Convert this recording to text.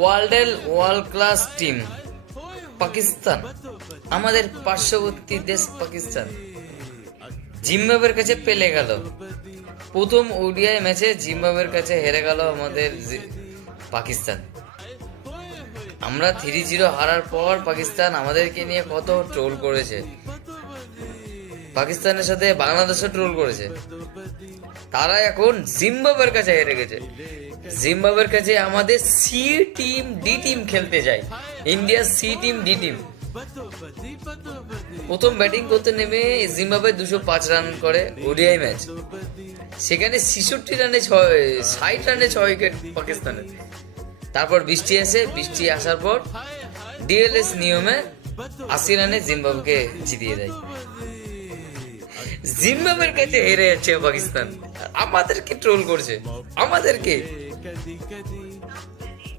ওয়ার্ল্ডের world class team Pakistan, আমাদের পার্শ্ববর্তী দেশ পাকিস্তান জিম্বাবুয়ের কাছে পেলে গেল। প্রথম ওডিআই ম্যাচে জিম্বাবুয়ের কাছে হেরে গেল আমাদের পাকিস্তান। আমরা 3-0 হারার পর পাকিস্তান আমাদেরকে নিয়ে কত ট্রোল করেছে, পাকিস্তানের সাথে বাংলাদেশও ট্রোল করেছে। তারা এখন জিম্বাবুয়ের কাছে হেরে গেছে। জিম্বাবুয়ের কাছে আমাদের সি টিম ডি টিম খেলতে যায়, ইন্ডিয়ার সি টিম ডি টিম। প্রথম ব্যাটিং করতে নেমে জিম্বাবুয়ে 205 রান করে ওডিআই ম্যাচ, সেখানে 66 রানে 60 রানে 6 উইকেট পাকিস্তানের। তারপর বৃষ্টি আসে, বৃষ্টি আসার পর ডিএলএস নিয়মে 80 রানে জিম্বাবুকে জিতিয়ে দেয়। জিম্বাবুয়ের কাছে হেরে যাচ্ছে পাকিস্তান, আমাদেরকে ট্রোল করছে, আমাদেরকে।